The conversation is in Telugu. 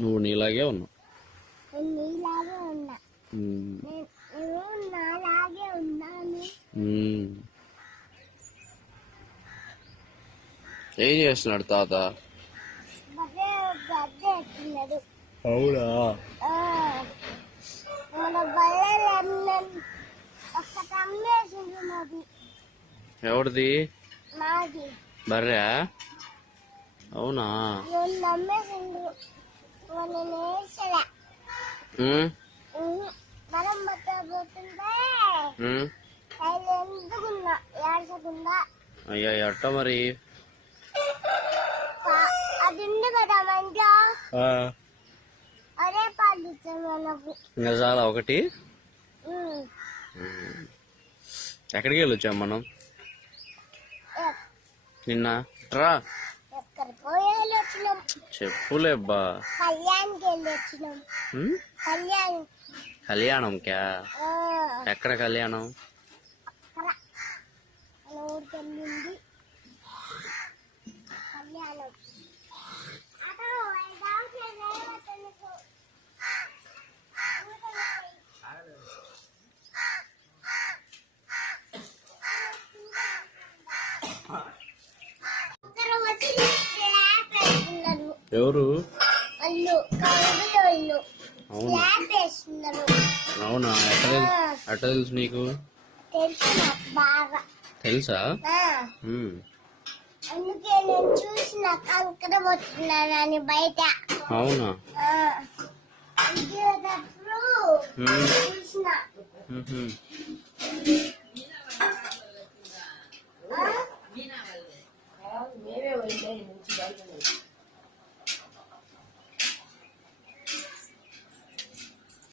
నువ్వు నీలాగే ఉన్నావు. నీలాగే ఉన్నా. నాలాగే ఉన్నాను. ఏం చేస్తున్నాడు తాత? అవునా? ఎవరిది? బర్రె? అవునా? అయ్యా ఎట్ట మరి? అది ఉంది కదా మంచిగా, అదే పాలు ఇంకా చాలా ఒకటి. ఎక్కడికి వెళ్ళొచ్చాం మనం నిన్న? రా చెప్పులేబ్బా. కళ్యాణం క్యా? ఎక్కడ కళ్యాణం? ఎవరు? అవునా? ఎట్ట తెలుసు నీకు? తెలుసా? అందుకే నేను చూసిన కంకర వచ్చినానని బయట. అవునా? చూసిన